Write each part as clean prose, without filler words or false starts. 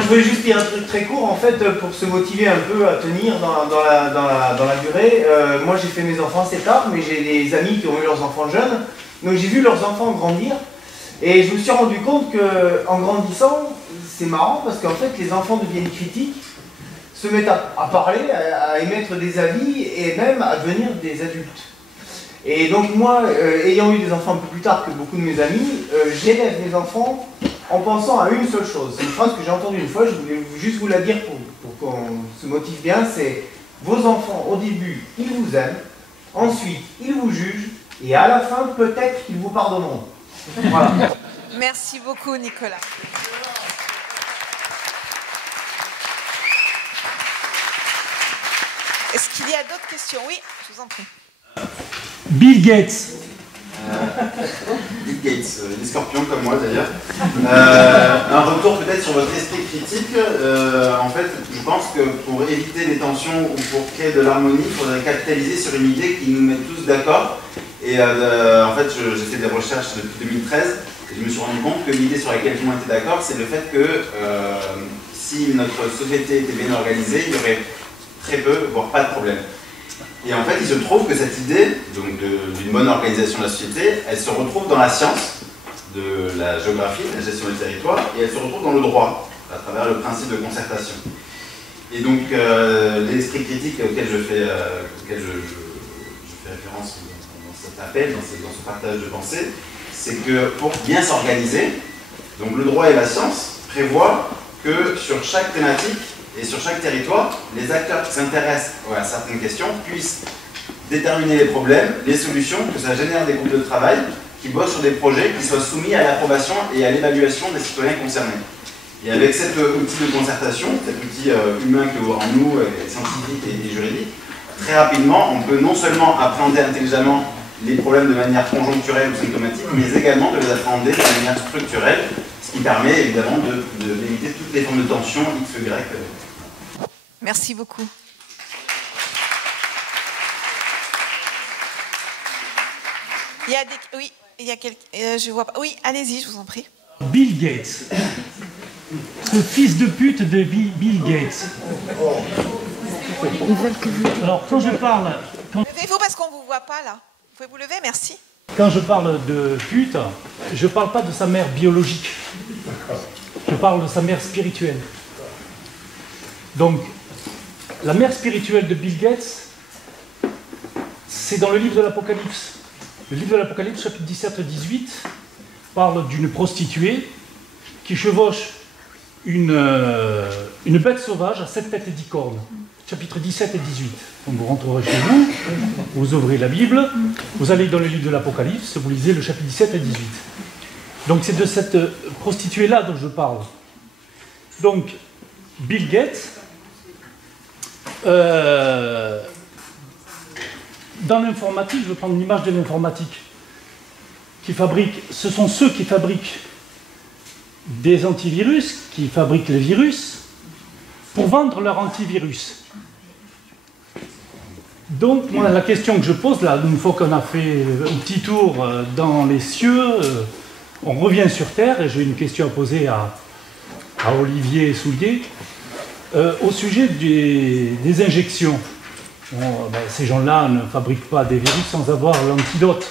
moi je voulais juste dire un truc très court, en fait, pour se motiver un peu à tenir dans la durée. Moi j'ai fait mes enfants assez tard, mais j'ai des amis qui ont eu leurs enfants jeunes, donc j'ai vu leurs enfants grandir, et je me suis rendu compte qu'en grandissant, c'est marrant, parce qu'en fait les enfants deviennent critiques, se mettent à parler, à émettre des avis, et même à devenir des adultes. Et donc moi, ayant eu des enfants un peu plus tard que beaucoup de mes amis, j'élève mes enfants en pensant à une seule chose. C'est une phrase que j'ai entendue une fois, je voulais juste vous la dire pour qu'on se motive bien, c'est « Vos enfants, au début, ils vous aiment, ensuite, ils vous jugent, et à la fin, peut-être qu'ils vous pardonneront. » Voilà. Merci beaucoup, Nicolas. Est-ce qu'il y a d'autres questions? Oui, je vous en prie. Bill Gates. Bill Gates, les scorpions comme moi d'ailleurs. Un retour peut-être sur votre esprit critique. En fait, je pense que pour éviter les tensions ou pour créer de l'harmonie, il faudrait capitaliser sur une idée qui nous met tous d'accord. Et en fait, j'ai fait des recherches depuis 2013 et je me suis rendu compte que l'idée sur laquelle tout le monde était d'accord, c'est le fait que si notre société était bien organisée, il y aurait très peu, voire pas de problème. Et en fait, il se trouve que cette idée d'une bonne organisation de la société, elle se retrouve dans la science de la géographie, de la gestion des territoires, et elle se retrouve dans le droit, à travers le principe de concertation. Et donc, l'esprit critique auquel je fais référence dans cet appel, dans ce partage de pensée, c'est que pour bien s'organiser, donc le droit et la science prévoient que sur chaque thématique, et sur chaque territoire, les acteurs qui s'intéressent à certaines questions puissent déterminer les problèmes, les solutions, que ça génère des groupes de travail qui bossent sur des projets qui soient soumis à l'approbation et à l'évaluation des citoyens concernés. Et avec cet outil de concertation, cet outil humain que en nous, scientifique et juridique, très rapidement, on peut non seulement appréhender intelligemment les problèmes de manière conjoncturelle ou symptomatique, mais également de les appréhender de manière structurelle, ce qui permet évidemment d'éviter toutes les formes de tension X, Y. Merci beaucoup. Il y a des... Oui, il y a quelqu'un... je vois pas... Oui, allez-y, je vous en prie. Bill Gates. Ce fils de pute de Bill Gates. Alors, quand je parle... Levez-vous parce qu'on ne vous voit pas, là. Vous pouvez vous lever, merci. Quand je parle de pute, je ne parle pas de sa mère biologique. Je parle de sa mère spirituelle. Donc, la mère spirituelle de Bill Gates, c'est dans le livre de l'Apocalypse. Le livre de l'Apocalypse, chapitre 17-18, parle d'une prostituée qui chevauche une bête sauvage à 7 têtes et 10 cornes. Chapitre 17 et 18. Donc vous rentrerez chez vous, vous ouvrez la Bible, vous allez dans le livre de l'Apocalypse, vous lisez le chapitre 17 et 18. Donc c'est de cette prostituée-là dont je parle. Donc, Bill Gates, dans l'informatique, je vais prendre une image de l'informatique, ce sont ceux qui fabriquent des antivirus, qui fabriquent les virus, pour vendre leur antivirus. Donc, moi, la question que je pose, là, une fois qu'on a fait un petit tour dans les cieux, on revient sur Terre, et j'ai une question à poser à Olivier Soulier, au sujet des injections. Bon, ben, ces gens-là ne fabriquent pas des virus sans avoir l'antidote,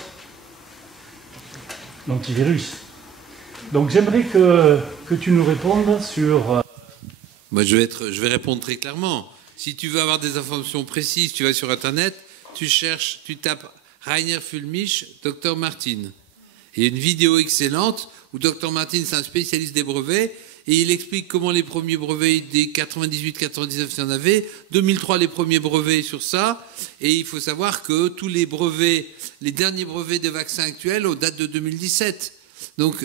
l'antivirus. Donc j'aimerais que tu nous répondes sur... Moi, je vais répondre très clairement. Si tu veux avoir des informations précises, tu vas sur Internet, tu cherches, tu tapes Rainer Fulmich, Dr Martin. Il y a une vidéo excellente où Dr Martin, c'est un spécialiste des brevets, et il explique comment les premiers brevets des 98-99, il y en avait, 2003 les premiers brevets sur ça, et il faut savoir que tous les brevets, les derniers brevets de vaccins actuels, datent de 2017. Donc,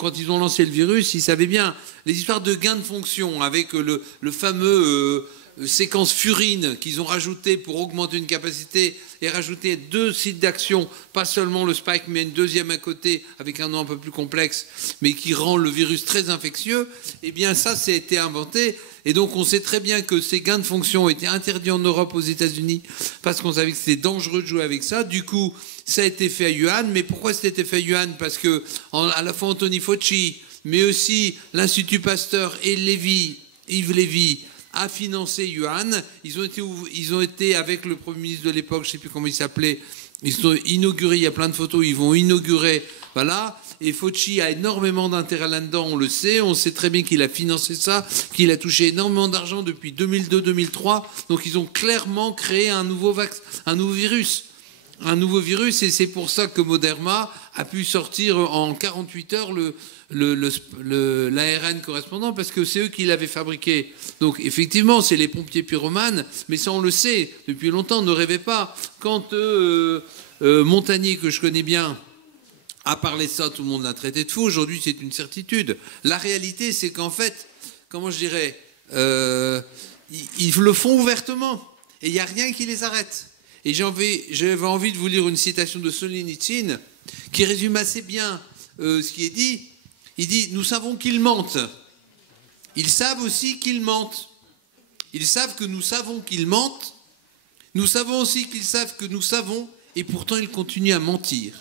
quand ils ont lancé le virus, ils savaient bien les histoires de gains de fonction avec le fameux séquence furine qu'ils ont rajouté pour augmenter une capacité et rajouter 2 sites d'action, pas seulement le spike, mais une deuxième à côté avec un nom un peu plus complexe, mais qui rend le virus très infectieux. Eh bien, ça a été inventé. Et donc, on sait très bien que ces gains de fonction ont été interdits en Europe, aux États-Unis, parce qu'on savait que c'était dangereux de jouer avec ça. Du coup, ça a été fait à Wuhan. Mais pourquoi c'était fait à Wuhan? Parce que à la fois Anthony Fauci mais aussi l'Institut Pasteur et Yves Lévy a financé Yuan. Ils ont été avec le Premier ministre de l'époque, je ne sais plus comment il s'appelait, ils ont inauguré, il y a plein de photos, ils vont inaugurer, voilà. Et Fauci a énormément d'intérêt là-dedans, on le sait. On sait très bien qu'il a financé ça, qu'il a touché énormément d'argent depuis 2002-2003. Donc ils ont clairement créé un nouveau virus. Un nouveau virus, et c'est pour ça que Moderna a pu sortir en 48 heures l'ARN correspondant, parce que c'est eux qui l'avaient fabriqué. Donc effectivement, c'est les pompiers pyromanes, mais ça on le sait depuis longtemps, ne rêvez pas. Quand Montagnier, que je connais bien, a parlé de ça, tout le monde l'a traité de fou. Aujourd'hui, c'est une certitude. La réalité, c'est qu'en fait, comment je dirais, ils le font ouvertement, et il n'y a rien qui les arrête. Et j'avais envie de vous lire une citation de Solzhenitsyn qui résume assez bien ce qui est dit. Il dit « Nous savons qu'ils mentent. Ils savent aussi qu'ils mentent. Ils savent que nous savons qu'ils mentent. Nous savons aussi qu'ils savent que nous savons, et pourtant ils continuent à mentir. »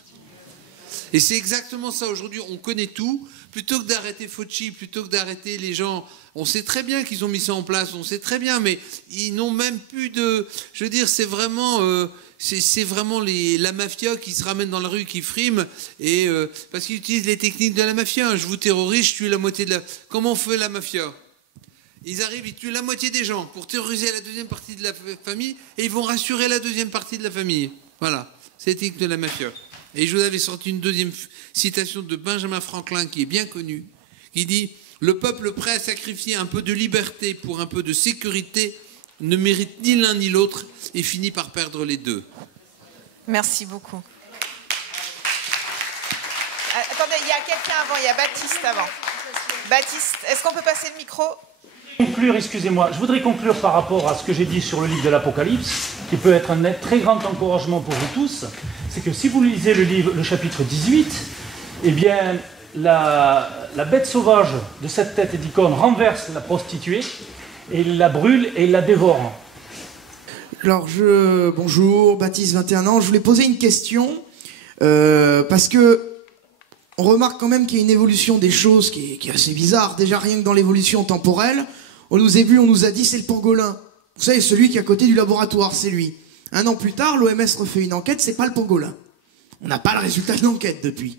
Et c'est exactement ça. Aujourd'hui, on connaît tout. Plutôt que d'arrêter Fauci, plutôt que d'arrêter les gens, on sait très bien qu'ils ont mis ça en place, on sait très bien, mais ils n'ont même plus de... Je veux dire, c'est vraiment la mafia qui se ramène dans la rue, qui frime, et parce qu'ils utilisent les techniques de la mafia. Je vous terrorise, je tue la moitié de la... Comment fait la mafia? Ils arrivent, ils tuent la moitié des gens pour terroriser la deuxième partie de la famille, et ils vont rassurer la deuxième partie de la famille. Voilà, c'est la technique de la mafia. Et je vous avais sorti une deuxième citation de Benjamin Franklin qui est bien connue, qui dit « Le peuple prêt à sacrifier un peu de liberté pour un peu de sécurité ne mérite ni l'un ni l'autre et finit par perdre les deux. » Merci beaucoup. Attendez, il y a quelqu'un avant, il y a Baptiste avant. Baptiste, est-ce qu'on peut passer le micro? Conclure, excusez-moi, je voudrais conclure par rapport à ce que j'ai dit sur le livre de l'Apocalypse, qui peut être un très grand encouragement pour vous tous. C'est que si vous lisez le chapitre 18, eh bien, la bête sauvage de cette tête d'icône renverse la prostituée, et il la brûle et il la dévore. Alors, bonjour, Baptiste, 21 ans, je voulais poser une question, parce que on remarque quand même qu'il y a une évolution des choses qui est assez bizarre. Déjà, rien que dans l'évolution temporelle, on nous a dit c'est le pangolin. Vous savez, celui qui est à côté du laboratoire, c'est lui. Un an plus tard, l'OMS refait une enquête, c'est pas le pangolin. On n'a pas le résultat de l'enquête depuis.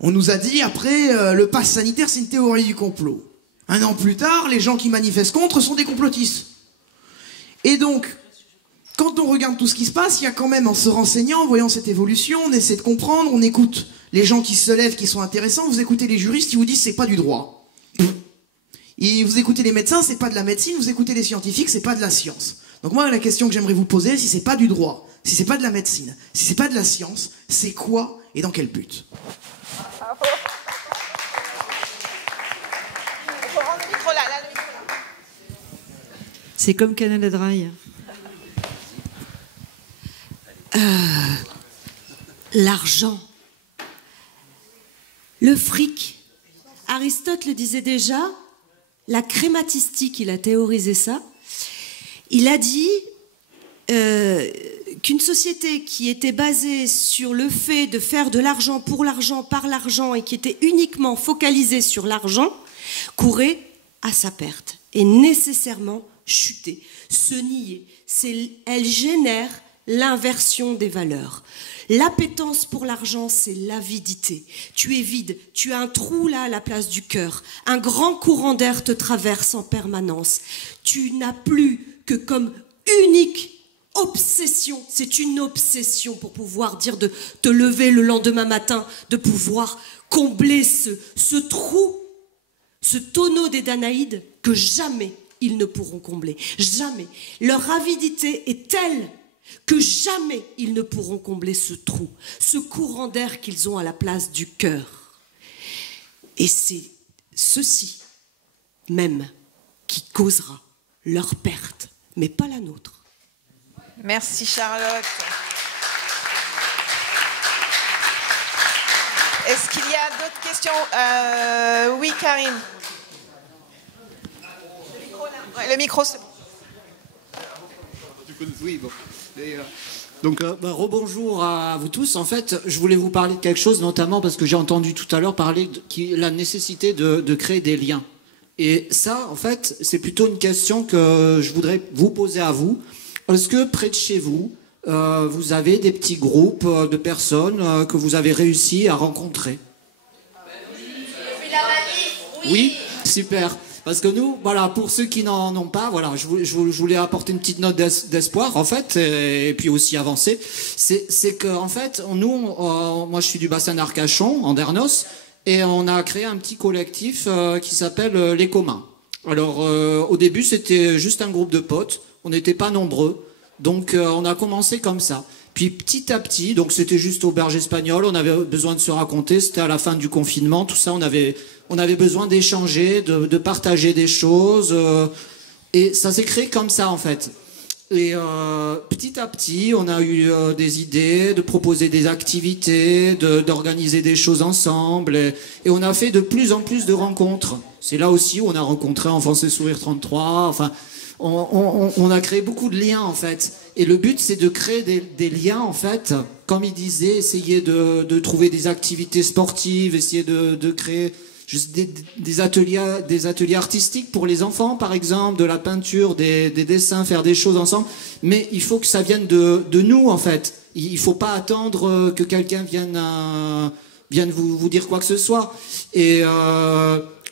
On nous a dit, après, le pass sanitaire, c'est une théorie du complot. Un an plus tard, les gens qui manifestent contre sont des complotistes. Et donc, quand on regarde tout ce qui se passe, il y a quand même, en se renseignant, en voyant cette évolution, on essaie de comprendre, on écoute les gens qui se lèvent, qui sont intéressants, vous écoutez les juristes, ils vous disent c'est pas du droit. Et vous écoutez les médecins, c'est pas de la médecine, vous écoutez les scientifiques, c'est pas de la science. Donc moi, la question que j'aimerais vous poser, si c'est pas du droit, si c'est pas de la médecine, si c'est pas de la science, c'est quoi et dans quel but? C'est comme Canada Dry. L'argent. Le fric. Aristote le disait déjà, la crématistique, il a théorisé ça. Il a dit qu'une société qui était basée sur le fait de faire de l'argent pour l'argent, par l'argent, et qui était uniquement focalisée sur l'argent, courait à sa perte et nécessairement chuter, se nier. Elle génère l'inversion des valeurs. L'appétence pour l'argent, c'est l'avidité. Tu es vide, tu as un trou là à la place du cœur. Un grand courant d'air te traverse en permanence. Tu n'as plus que comme unique obsession, c'est une obsession pour pouvoir dire de te lever le lendemain matin, de pouvoir combler ce trou, ce tonneau des Danaïdes que jamais ils ne pourront combler. Jamais. Leur avidité est telle que jamais ils ne pourront combler ce trou, ce courant d'air qu'ils ont à la place du cœur. Et c'est ceci même qui causera leur perte, mais pas la nôtre. Merci Charlotte. Est-ce qu'il y a d'autres questions? Oui, Karine. Le micro, c'est bon. Oui, bon. Donc, rebonjour à vous tous. En fait, je voulais vous parler de quelque chose, notamment parce que j'ai entendu tout à l'heure parler de la nécessité de créer des liens. Et ça, en fait, c'est plutôt une question que je voudrais vous poser à vous. Est-ce que près de chez vous, vous avez des petits groupes de personnes que vous avez réussi à rencontrer? Oui, super. Parce que nous, voilà, pour ceux qui n'en ont pas, voilà, je voulais apporter une petite note d'espoir, en fait, et puis aussi avancer. C'est que, en fait, nous, moi, je suis du bassin d'Arcachon, Andernos, et on a créé un petit collectif qui s'appelle Les Communs. Alors, au début, c'était juste un groupe de potes. On n'était pas nombreux. Donc, on a commencé comme ça. Puis, petit à petit, donc c'était juste auberge espagnole, on avait besoin de se raconter, c'était à la fin du confinement, tout ça, on avait besoin d'échanger, de partager des choses, et ça s'est créé comme ça, en fait. Et petit à petit, on a eu des idées de proposer des activités, d'organiser des choses ensemble, et on a fait de plus en plus de rencontres. C'est là aussi où on a rencontré Enfance et Sourire 33, enfin... On a créé beaucoup de liens, en fait. Et le but, c'est de créer des liens, en fait. Comme il disait, essayer de trouver des activités sportives, essayer de créer juste des ateliers artistiques pour les enfants, par exemple, de la peinture, des dessins, faire des choses ensemble. Mais il faut que ça vienne de nous, en fait. Il faut pas attendre que quelqu'un vienne vous dire quoi que ce soit.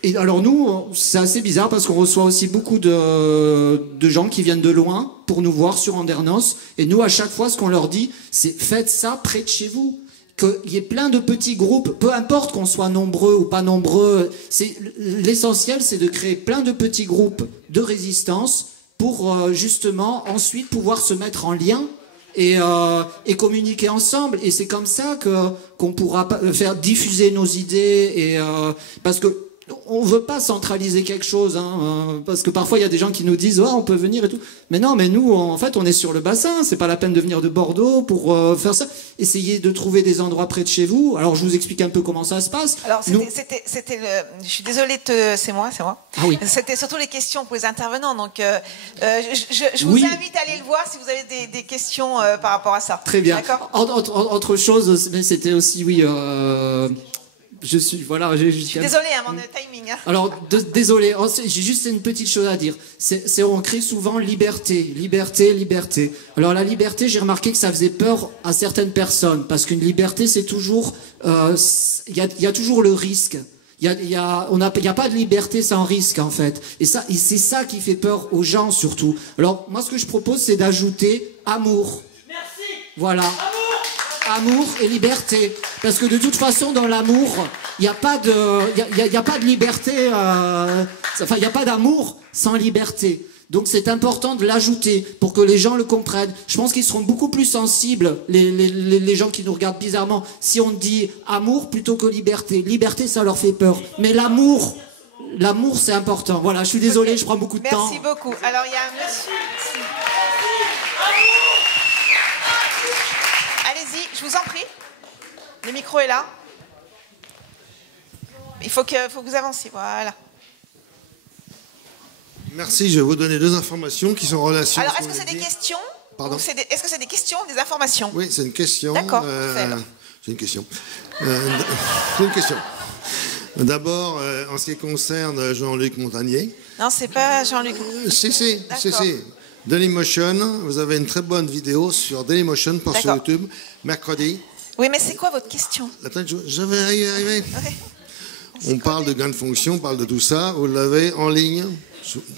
Et alors nous, c'est assez bizarre parce qu'on reçoit aussi beaucoup de gens qui viennent de loin pour nous voir sur Andernos. Et nous, à chaque fois, ce qu'on leur dit, c'est faites ça près de chez vous. Qu'il y ait plein de petits groupes, peu importe qu'on soit nombreux ou pas nombreux. L'essentiel, c'est de créer plein de petits groupes de résistance pour justement ensuite pouvoir se mettre en lien et communiquer ensemble. Et c'est comme ça qu'on pourra faire diffuser nos idées. Parce que on veut pas centraliser quelque chose, parce que parfois il y a des gens qui nous disent on peut venir et tout. Mais non, mais nous en fait on est sur le bassin, c'est pas la peine de venir de Bordeaux pour faire ça. Essayez de trouver des endroits près de chez vous. Alors je vous explique un peu comment ça se passe. Alors c'était je suis désolée c'est moi. Ah oui. C'était surtout les questions pour les intervenants. Donc je vous invite à aller le voir si vous avez des questions par rapport à ça. Très bien. D'accord. Autre chose, mais c'était aussi je suis désolée, mon timing. Alors, désolé, j'ai juste une petite chose à dire. On crie souvent liberté, liberté, liberté. Alors, la liberté, j'ai remarqué que ça faisait peur à certaines personnes, parce qu'une liberté, c'est toujours, il y a toujours le risque. Il y a pas de liberté sans risque, en fait. Et c'est ça qui fait peur aux gens, surtout. Alors, moi, ce que je propose, c'est d'ajouter amour. Merci. Voilà. Amour et liberté, parce que de toute façon dans l'amour il n'y a pas de liberté, enfin il n'y a pas d'amour sans liberté, donc c'est important de l'ajouter pour que les gens le comprennent. Je pense qu'ils seront beaucoup plus sensibles, les gens qui nous regardent bizarrement, si on dit amour plutôt que liberté, ça leur fait peur, mais l'amour c'est important. Voilà, je suis désolé, je prends beaucoup de temps. Merci beaucoup. Alors il y a un monsieur. Allez-y, je vous en prie. Le micro est là. Il faut que vous avanciez. Voilà. Merci, je vais vous donner deux informations qui sont en relation. Alors, est-ce que c'est des questions? Pardon? Est-ce que c'est des questions ou des informations? Oui, c'est une question. D'accord. C'est une question. C'est une question. D'abord, en ce qui concerne Jean-Luc Montagnier. Non, c'est pas Jean-Luc. Si. Dailymotion, vous avez une très bonne vidéo sur Dailymotion sur YouTube, mercredi. Oui, mais c'est quoi votre question? Attends, je vais y arriver. Okay. On parle de gain de fonction, on parle de tout ça. Vous l'avez en ligne,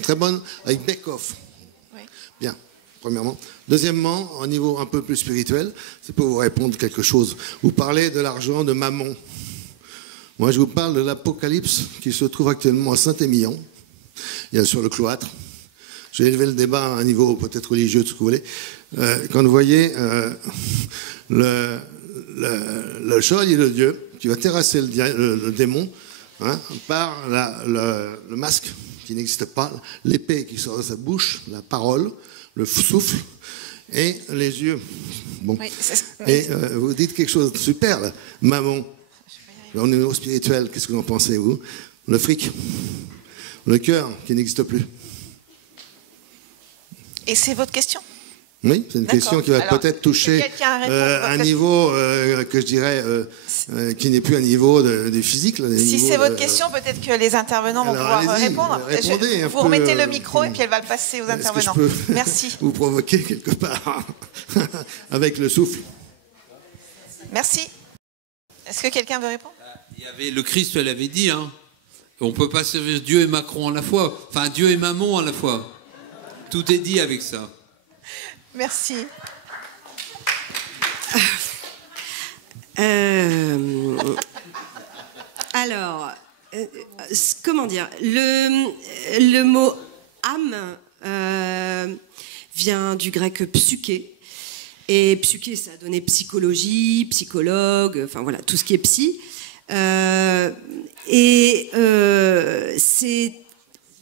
très bonne, avec Beckhoff. Oui. Bien, premièrement. Deuxièmement, au niveau un peu plus spirituel, c'est pour vous répondre quelque chose. Vous parlez de l'argent de Mammon. Moi, je vous parle de l'Apocalypse qui se trouve actuellement à Saint-Émilion, sur le cloître. J'ai élevé le débat à un niveau peut-être religieux, tout ce que vous voulez. Quand vous voyez le chevalier de Dieu qui va terrasser le démon par le masque qui n'existe pas, l'épée qui sort de sa bouche, la parole, le souffle et les yeux. Bon. Oui, et vous dites quelque chose de super, là. Mammon. Au niveau spirituel, qu'est-ce que vous en pensez, vous? Le fric, le cœur qui n'existe plus. Et c'est votre question? Oui, c'est une question qui va peut-être toucher un niveau que je dirais qui n'est plus un niveau de physique. Là, si c'est votre question, peut-être que les intervenants vont pouvoir répondre. Vous remettez le micro et puis elle va le passer aux intervenants. Que je peux Merci. vous provoquer quelque part avec le souffle. Merci. Est-ce que quelqu'un veut répondre? Le Christ l'avait dit, hein. On ne peut pas servir Dieu et Macron à la fois. Enfin, Dieu et Mammon à la fois. Tout est dit avec ça. Merci. Alors, comment dire, le mot âme vient du grec psyché. Et psyché, ça a donné psychologie, psychologue, enfin voilà, tout ce qui est psy.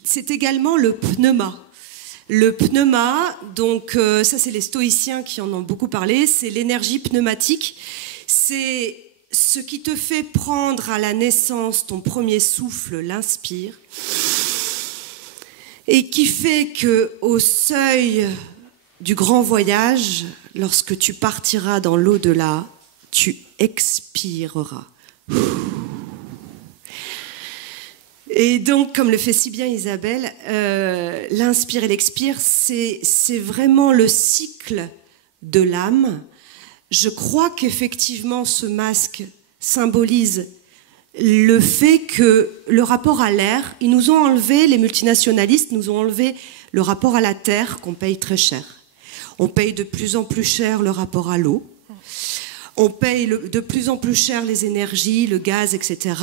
C'est également le pneuma. Le pneuma, donc ça c'est les stoïciens qui en ont beaucoup parlé, c'est l'énergie pneumatique. C'est ce qui te fait prendre à la naissance ton premier souffle, l'inspire, et qui fait que au seuil du grand voyage, lorsque tu partiras dans l'au-delà, tu expireras. Et donc, comme le fait si bien Isabelle, l'inspire et l'expire, c'est vraiment le cycle de l'âme. Je crois qu'effectivement, ce masque symbolise le fait que le rapport à l'air, ils nous ont enlevé, les multinationalistes nous ont enlevé le rapport à la terre qu'on paye très cher. On paye de plus en plus cher le rapport à l'eau. On paye de plus en plus cher les énergies, le gaz, etc.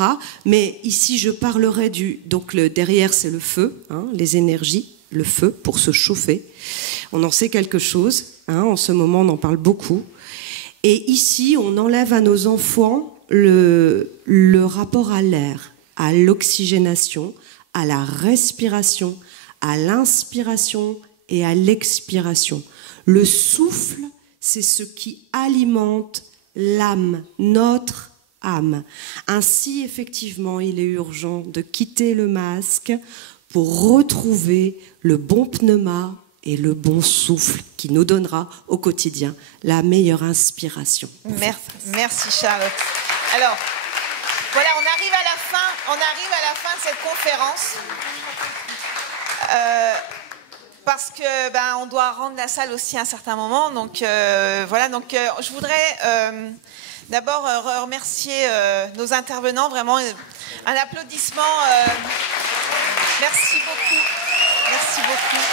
Mais ici, je parlerai donc derrière, c'est le feu, hein, les énergies, le feu pour se chauffer. On en sait quelque chose. Hein, en ce moment, on en parle beaucoup. Et ici, on enlève à nos enfants le rapport à l'air, à l'oxygénation, à la respiration, à l'inspiration et à l'expiration. Le souffle, c'est ce qui alimente l'âme, notre âme. Ainsi, effectivement, il est urgent de quitter le masque pour retrouver le bon pneuma et le bon souffle qui nous donnera au quotidien la meilleure inspiration. Merci Charlotte. Alors, voilà, on arrive à la fin de cette conférence. Parce que on doit rendre la salle aussi à un certain moment. Donc voilà, je voudrais d'abord remercier nos intervenants, vraiment un applaudissement. Merci beaucoup. Merci beaucoup.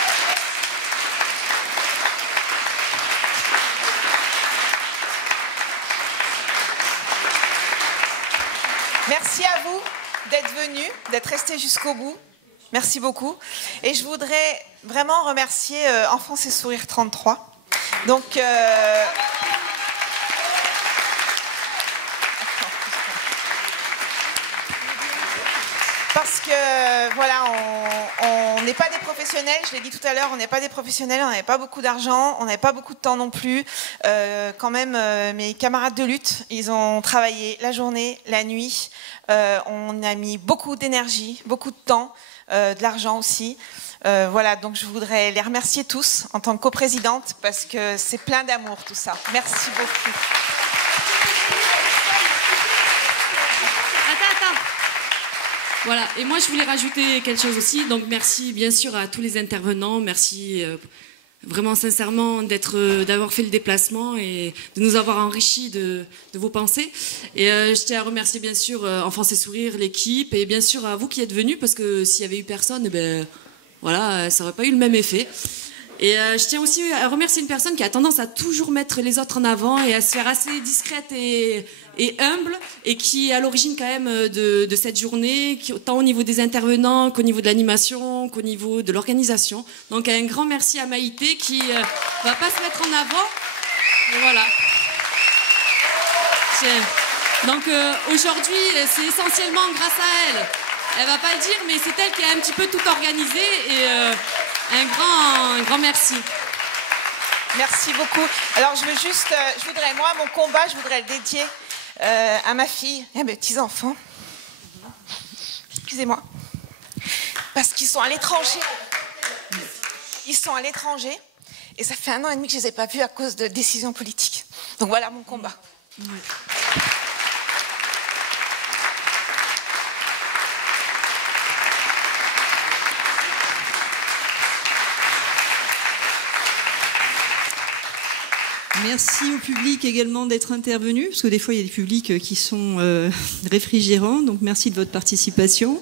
Merci à vous d'être venus, d'être restés jusqu'au bout. Merci beaucoup. Et je voudrais vraiment remercier Enfance et Sourire 33. Donc, parce que, voilà, on n'est pas des professionnels, je l'ai dit tout à l'heure, on n'est pas des professionnels, on n'avait pas beaucoup d'argent, on n'avait pas beaucoup de temps non plus. Quand même, mes camarades de lutte, ils ont travaillé la journée, la nuit. On a mis beaucoup d'énergie, beaucoup de temps. De l'argent aussi. Voilà, donc je voudrais les remercier tous en tant que coprésidente parce que c'est plein d'amour tout ça. Merci beaucoup. Attends. Voilà, et moi je voulais rajouter quelque chose aussi. Donc merci bien sûr à tous les intervenants. Merci vraiment sincèrement d'avoir fait le déplacement et de nous avoir enrichis de vos pensées. Et je tiens à remercier bien sûr Enfance et Sourire, l'équipe, et bien sûr à vous qui êtes venus, parce que s'il y avait eu personne, voilà, ça n'aurait pas eu le même effet. Et je tiens aussi à remercier une personne qui a tendance à toujours mettre les autres en avant et à se faire assez discrète et humble, et qui est à l'origine quand même de cette journée, tant au niveau des intervenants qu'au niveau de l'animation, qu'au niveau de l'organisation. Donc un grand merci à Maïté qui va pas se mettre en avant. Et voilà. Donc aujourd'hui, c'est essentiellement grâce à elle. Elle va pas le dire, mais c'est elle qui a un petit peu tout organisé, et un grand merci. Merci beaucoup. Alors je voudrais, moi, mon combat, je voudrais le dédier à ma fille et à mes petits-enfants. Excusez-moi. Parce qu'ils sont à l'étranger. Ils sont à l'étranger. Et ça fait 1 an et demi que je ne les ai pas vus à cause de décisions politiques. Donc voilà mon combat. Ouais. Merci au public également d'être intervenu, parce que des fois il y a des publics qui sont réfrigérants, donc merci de votre participation.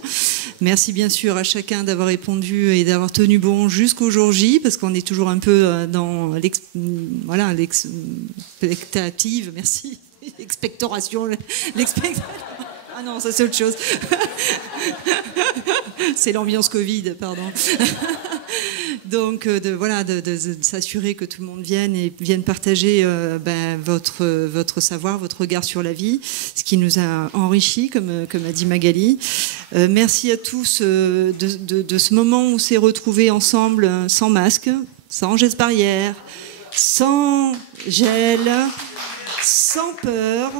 Merci bien sûr à chacun d'avoir répondu et d'avoir tenu bon jusqu'au jour J, parce qu'on est toujours un peu dans l'expectative, merci, l'expectoration, ah non, ça c'est autre chose. C'est l'ambiance Covid, pardon. Donc, de s'assurer que tout le monde vienne partager votre savoir, votre regard sur la vie, ce qui nous a enrichis, comme a dit Magali. Merci à tous de ce moment où on s'est retrouvés ensemble, sans masque, sans gestes barrières, sans gel, sans peur,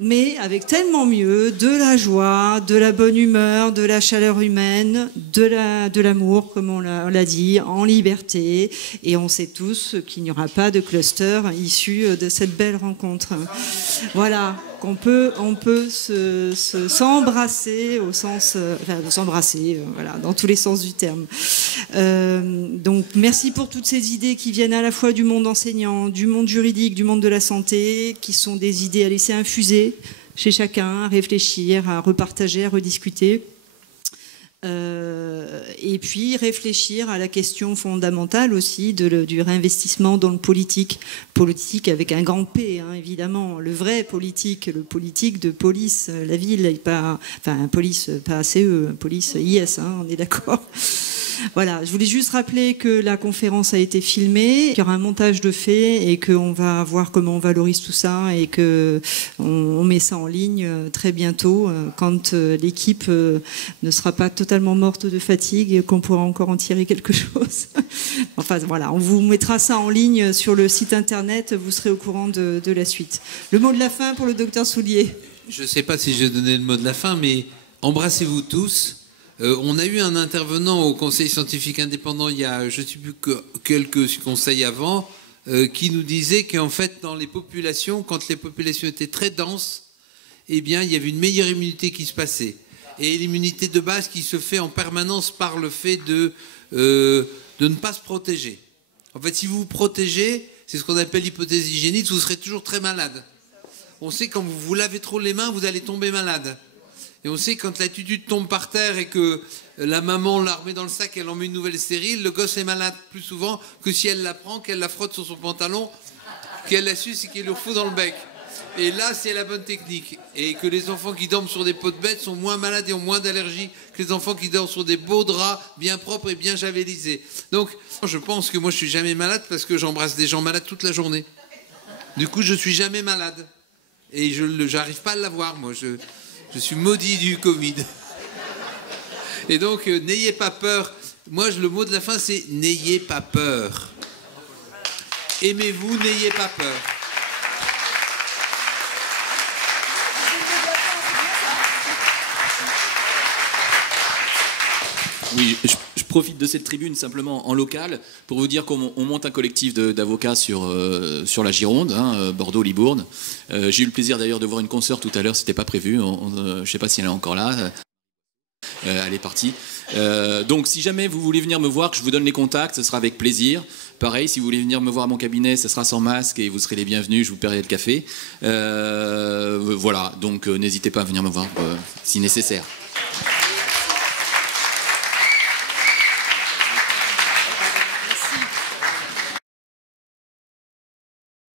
mais avec tellement mieux, de la joie, de la bonne humeur, de la chaleur humaine, de l'amour, comme on l'a dit, en liberté. Et on sait tous qu'il n'y aura pas de cluster issu de cette belle rencontre. Voilà, qu'on peut s'embrasser au sens, s'embrasser, voilà, dans tous les sens du terme. Donc, merci pour toutes ces idées qui viennent à la fois du monde enseignant, du monde juridique, du monde de la santé, qui sont des idées à laisser infuser chez chacun, à réfléchir, à repartager, à rediscuter. Et puis réfléchir à la question fondamentale aussi du réinvestissement dans le politique avec un grand P, hein, évidemment, le vrai politique, le politique de police, la ville, police, pas CE, police IS, hein, on est d'accord. Voilà, je voulais juste rappeler que la conférence a été filmée, qu'il y aura un montage de fait et qu'on va voir comment on valorise tout ça et qu'on met ça en ligne très bientôt quand l'équipe ne sera pas totalement morte de fatigue et qu'on pourra encore en tirer quelque chose. Enfin voilà, on vous mettra ça en ligne sur le site internet, vous serez au courant de la suite. Le mot de la fin pour le docteur Soulier. Je ne sais pas si j'ai donné le mot de la fin, mais embrassez-vous tous. On a eu un intervenant au Conseil scientifique indépendant il y a, je ne sais plus, quelques conseils avant, qui nous disait qu'en fait, dans les populations, quand les populations étaient très denses, eh bien, il y avait une meilleure immunité qui se passait. Et l'immunité de base qui se fait en permanence par le fait de ne pas se protéger. En fait, si vous vous protégez, c'est ce qu'on appelle l'hypothèse hygiénique, vous serez toujours très malade. On sait que quand vous vous lavez trop les mains, vous allez tomber malade. Et on sait que quand la tutu tombe par terre et que la maman la remet dans le sac, elle en met une nouvelle stérile, le gosse est malade plus souvent que si elle la prend, qu'elle la frotte sur son pantalon, qu'elle la suce et qu'elle le fout dans le bec. Et là, c'est la bonne technique. Et que les enfants qui dorment sur des peaux de bêtes sont moins malades et ont moins d'allergies que les enfants qui dorment sur des beaux draps bien propres et bien javelisés. Donc, je pense que moi, je suis jamais malade parce que j'embrasse des gens malades toute la journée. Du coup, je suis jamais malade. Et je n'arrive pas à l'avoir, moi. Je suis maudit du Covid. Et donc, n'ayez pas peur. Moi, le mot de la fin, c'est n'ayez pas peur. Aimez-vous, n'ayez pas peur. Oui, je profite de cette tribune simplement en local pour vous dire qu'on monte un collectif d'avocats sur la Gironde, hein, Bordeaux-Libourne. J'ai eu le plaisir d'ailleurs de voir une consoeur tout à l'heure, c'était pas prévu, je ne sais pas si elle est encore là. Elle est partie. Donc si jamais vous voulez venir me voir, que je vous donne les contacts, ce sera avec plaisir. Pareil, si vous voulez venir me voir à mon cabinet, ce sera sans masque et vous serez les bienvenus, je vous paierai le café. Voilà, donc n'hésitez pas à venir me voir si nécessaire.